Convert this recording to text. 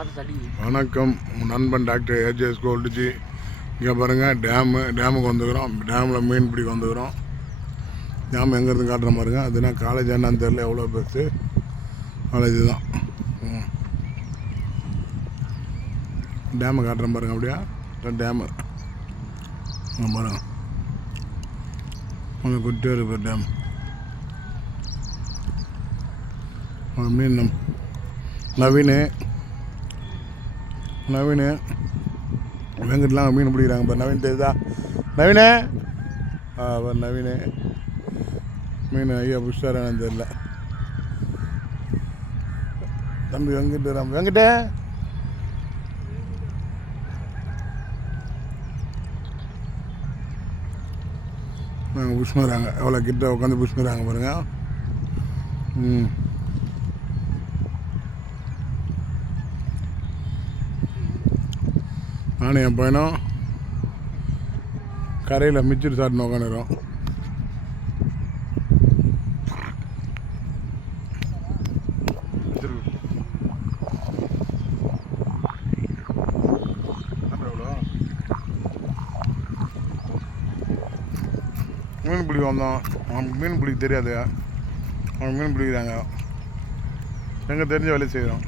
வணக்கம், நண்பன் doctor AJS கோல்டுஜி. இங்கே பாருங்கள், டேமுக்கு வந்துக்கிறோம். டேமில் மீன் பிடிக்க வந்துக்கிறோம். டேம் எங்கேருந்து காட்டுற மாதிரிங்க. அதுனா காலேஜ் என்னன்னு தெரியல, எவ்வளோ பெருசு காலேஜ் தான். டேமை காட்டுற பாருங்க. அப்படியா டேமு பாருங்க, கொஞ்சம் குட்டியாக இருப்பேன் டேம். மீன் நவீன் வெங்கட்லாம் மீன் பிடிக்கிறாங்க. இப்போ நவீன் தெரியுதா? நவீனே நவீனே மீன் ஐயா பிடிச்சாரான்னு தெரியல. தம்பி வெங்கட்டே நாங்கள் புஷ் பண்ணுறாங்க. எவ்வளோ கிட்ட உட்காந்து புஷ் பண்ணுறாங்க பாருங்க. நானும் என் பையனும் கரையில் மிச்சர் சாப்பிட்டு உட்காந்துக்கிறோம். மீன் பிடிக்க வந்தோம். அவனுக்கு மீன் பிடிக்க தெரியாது. அவங்க மீன் பிடிக்கிறாங்க. எங்கே தெரிஞ்ச வேலையை செய்கிறோம்.